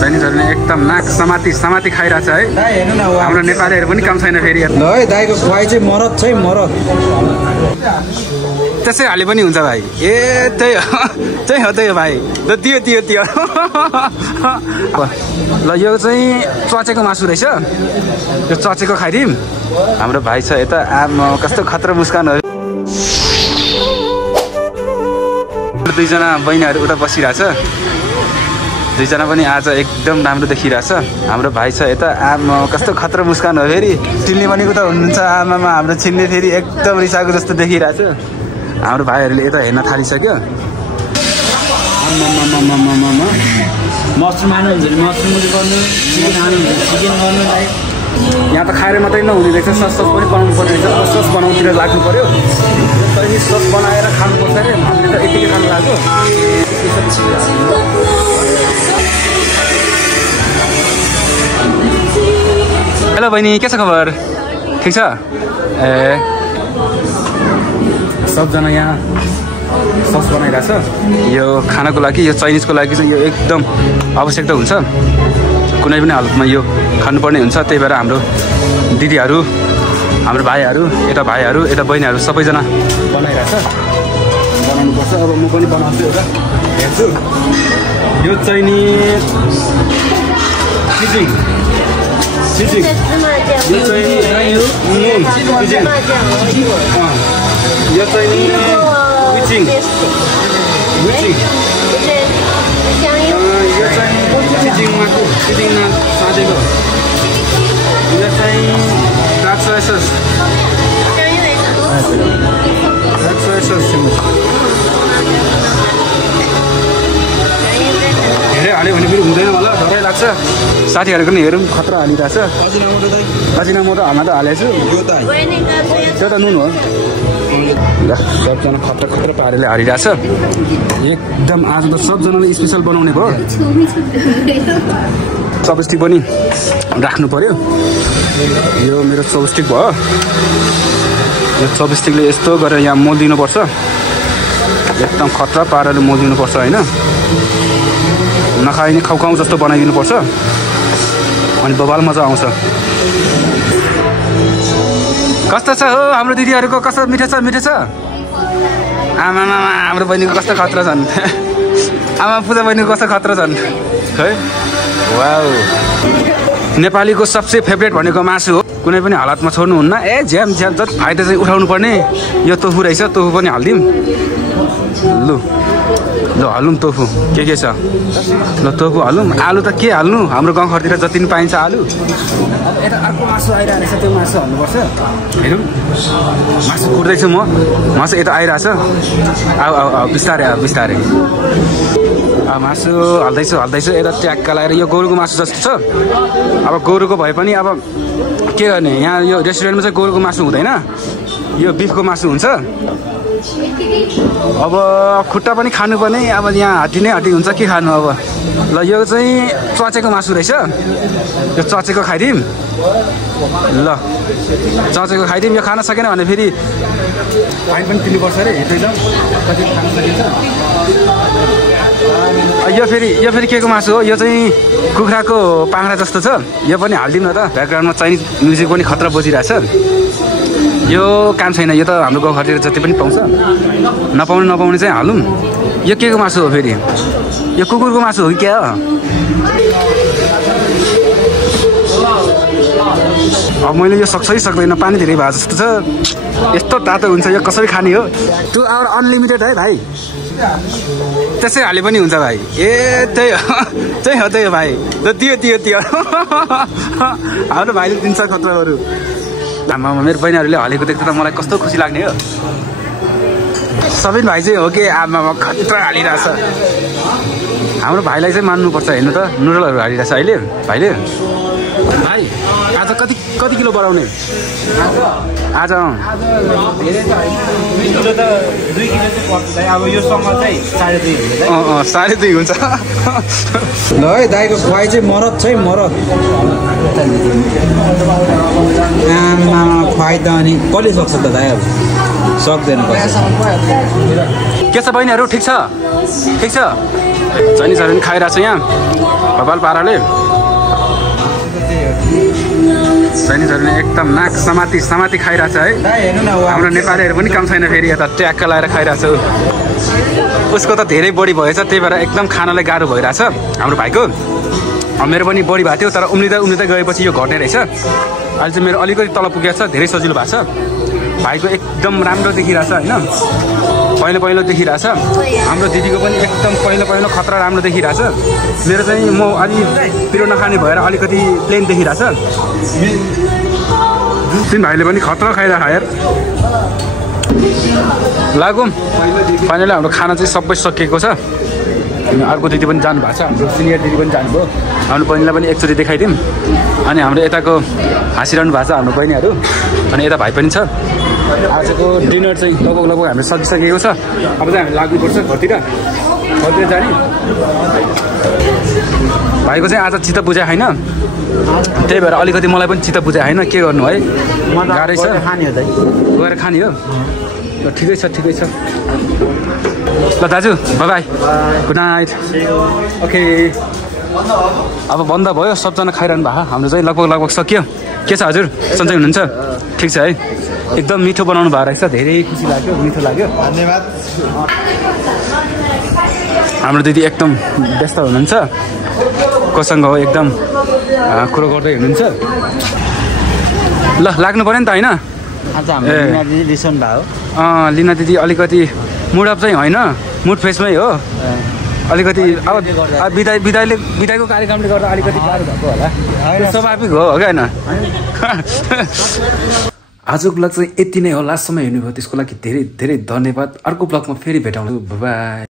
चाइनिजहरूले एकदम नाक समाती खाइरहेछ है। हाम्रो नेपालीहरू पनि काम छैन फेरि। ल है दाइको खुवाई चाहिँ मरद छ है, मरद। त्यसै हाले पनि हुन्छ भाइ। ए त्यही हो भाइ। ल दियो ल यो चाहिँ चचेको मासु रहेछ। यो चचेको खाइदिउँ। हाम्रो भाइ छ यता, आमा कस्तो खतरा मुस्कान हो। दुईजना बहिनीहरू उता बसिरहेछ। दुईजना पनि आज एकदम राम्रो देखिरहेछ। हाम्रो भाइ छ यता, आमा कस्तो खतरा मुस्कान हो फेरि। चिन्ने पनि उता हुनुहुन्छ, आमामा हाम्रो चिन्ने फेरि एकदम रिसाएको जस्तो देखिरहेछ। हाम्रो भाइहरूले यता हेर्न थालिसक्यो। मसरुम हाल्नुहुन्छ भने मसरुम गर्नु, चिकन हाल्नुहुन्छ भने चिकन गर्नु। यहाँ त खाएर मात्रै नहुने रहेछ, सस पनि बनाउनु पर्ने रहेछ। सस बनाउनुतिर लाग्नु पर्यो। तैँले सस बनाएर खानुपर्छ अरे। हामीले त यतिकै खानु लाग्यो। हेलो बहिनी, के छ खबर? ठिक छ? ए सबजना यहाँ सस बनाइरहेछ। यो खानाको लागि, यो चाइनिजको लागि चाहिँ यो एकदम आवश्यकता हुन्छ। कुनै पनि हालतमा यो खानुपर्ने हुन्छ। त्यही भएर हाम्रो दिदीहरू, हाम्रो भाइहरू, यता भाइहरू, यता बहिनीहरू सबैजना बनाइरहेछ। बनाउनुपर्छ। अब म पनि बनाउँछु एउटा, हेर्छु। यो चाहिँ नि सिजिङ। यो चाहिँ यो चाहिँ नि विचिङ। यो चाहिँ सिजिङमाको, सिजिङमा साँधेको। यो चाहिँ dark soya sauce. Dark soya sauce धेरै हाल्यो भने फेरि हुँदैन होला, डरै लाग्छ। साथीहरूको नि हेरौँ, खतरा हालिरहेछ। अजिनामोटो हाल्न त हालेको छु। त्यो त नुन हो। ल सबजना खतरा पारेर हालिरहेछ। एकदम आज त सबजनाले स्पेसल बनाउने भयो। चपस्टिक पनि राख्नु पर्यो। यो मेरो चपस्टिक भयो। यो चपस्टिकले यस्तो गरेर यहाँ मोलिदिनुपर्छ। एकदम खतरा पारेर मोलिदिनुपर्छ होइन। नखाइने खाउ जस्तो बनाइदिनुपर्छ। अनि बबाल मजा आउँछ। कस्तो छ हो हाम्रो दिदीहरूको? कस्तो मिठो छ? मिठो छ? आमामा हाम्रो बहिनीको कस्तो खतरा छन्। आमा पूजा बहिनीको कस्तो खतरा छन् है। वाउ, नेपालीको सबसे फेभरेट भनेको मासु हो। कुनै पनि हालतमा छोड्नुहुन्न। ए झ्याम जति फाइदा चाहिँ उठाउनु पर्ने। यो तोफु रहेछ, तोफु पनि हालिदिउँ। ल हालौँ तोफु। के छ? ल तोफु हालौँ। आलु त के हाल्नु, हाम्रो गाउँघरतिर जति पनि पाइन्छ आलु। यता अर्को मासु आइरहेको छ, त्यो मासु हाल्नुपर्छ। हेरौँ, मासु कुट्दैछु म। मासु यता आइरहेछ। आऊ बिस्तारै बिस्तारै। मासु हाल्दैछु। यता ट्याक्का लगाएर। यो गोरुको मासु जस्तो छ। अब गोरुको भए पनि अब के गर्ने, यहाँ यो रेस्टुरेन्टमा चाहिँ गोरुको मासु हुँदैन। यो बिफको मासु हुन्छ। अब खुट्टा पनि खानुपर्ने। अब यहाँ हड्डी नै हड्डी हुन्छ, के खानु अब। ल यो चाहिँ चचेको मासु रहेछ। यो चचेको खाइदिउँ। ल चचेको खाइदिउँ। यो खान सकेन भने फेरि फाइन पनि तिर्नुपर्छ अरे। हेर्दै जाउँ कति खान सकिन्छ। यो फेरि के को मासु हो? यो चाहिँ कुखुराको पाङ्रा जस्तो छ। यो पनि हालिदिउँ न त। ब्याकग्राउन्डमा चाइनिज म्युजिक पनि खतरा बजिरहेछ। यो काम छैन। यो त हाम्रो गाउँघरतिर जति पनि पाउँछ। नपाउने चाहिँ हालौँ। यो के को मासु हो फेरि? यो कुकुरको मासु हो कि क्या हो? अब मैले यो सक्दैन। पानी धेरै भएको जस्तो छ। यस्तो तातो हुन्छ, यो कसरी खाने हो? टु आवर अनलिमिटेड है भाइ। त्यसै हाले पनि हुन्छ भाइ। ए त्यही हो भाइ। ल दियो हाम्रो भाइले दिन्छ खतराहरू। आमामा मेरो बहिनीहरूले हलेको देख्दा त मलाई कस्तो खुसी लाग्ने हो। सबै भाइ चाहिँ हो कि आमामा खतरा हालिरहेछ। हाम्रो भाइलाई चाहिँ मान्नुपर्छ। हेर्नु त नुडलहरू हालिरहेछ अहिले भाइले। भाइ आज कति किलो बढाउने? आज धेरै त किलो त 2 किलो चाहिँ पर्छ दाइ। अब यो सम्म चाहिँ 2.5 2.5 हुन्छ। ल है दाइको खुवाई चाहिँ मरद छ है, मरद। आमा खुवाई त अनि कसले सक्छ त दाइ? अब सक्दैन। के छ बहिनीहरू? ठिक छ? चैनिजहरू पनि खाइरहेको छ यहाँ भपाल पाराले। चाइनिजहरूले एकदम नाक समाती खाइरहेको छ है। हाम्रो नेपालीहरू पनि काम छैन फेरि यता ट्याक्क लगाएर खाइरहेको छ। उसको त धेरै बढी भएछ त्यही भएर एकदम खानालाई गाह्रो भइरहेछ हाम्रो भाइको। मेरो पनि बढी भएको थियो तर उम्लिँदै गएपछि यो घट्ने रहेछ। अहिले चाहिँ मेरो अलिकति तल पुगेको छ, धेरै सजिलो भएको छ। भाइको एकदम राम्रो देखिरहेछ होइन, पहिलो देखिरहेछ। हाम्रो दिदीको पनि एकदम पहिलो खतरा राम्रो देखिरहेछ। मेरो चाहिँ म अलि पिरो नखाने भएर अलिकति प्लेन देखिरहेछ। तिन भाइले पनि खतरा खाइरहेको यार। लागौँ फाइनली हाम्रो खाना चाहिँ सबै सकिएको छ। अर्को दिदी पनि जानु भएको छ, हाम्रो सिनियर दिदी पनि जानुभयो। हाम्रो बहिनीलाई पनि एकचोटि देखाइदिउँ। अनि हाम्रो यताको हाँसिरहनु भएको छ हाम्रो बहिनीहरू। अनि यता भाइ पनि छ। आजको डिनर चाहिँ लगभग हाम्रो सकिसकेको छ। अब चाहिँ हामी लाग्नुपर्छ घरतिर जाने। भाइको चाहिँ आज चित्त बुझाइ होइन, त्यही भएर अलिकति मलाई पनि चित्त बुझाइ होइन। के गर्नु है, गाह्रै छ। गएर खाने हो। ठिकै छ। ल दाजु बाई, गुड नाइट। ओके अब बन्द भयो, सबजना खाइरहनु भएको। हाम्रो चाहिँ लगभग सक्यो। के छ हजुर, सन्चै हुनुहुन्छ? ठिक छ है। एकदम मिठो बनाउनु भएको रहेछ, धेरै खुसी लाग्यो, मिठो लाग्यो। धन्यवाद। हाम्रो दिदी एकदम व्यस्त हुनुहुन्छ, कोसँग हो एकदम कुरो गर्दै हुनुहुन्छ। ल लाग्नु पऱ्यो नि त होइन। लिना दिदी अलिकति मुड अफ चाहिँ होइन, मुड फ्रेसमै हो अलिकति। अब विदाईको कार्यक्रमले गर्दा अलिकति गाह्रो भएको होला, स्वाभाविक हो क्या होइन। आजको ब्लग चाहिँ यति नै हो। लास्टसम्म हेर्नुभयो त्यसको लागि धेरै धेरै धन्यवाद। अर्को ब्लगमा फेरि भेटौँ। बाई।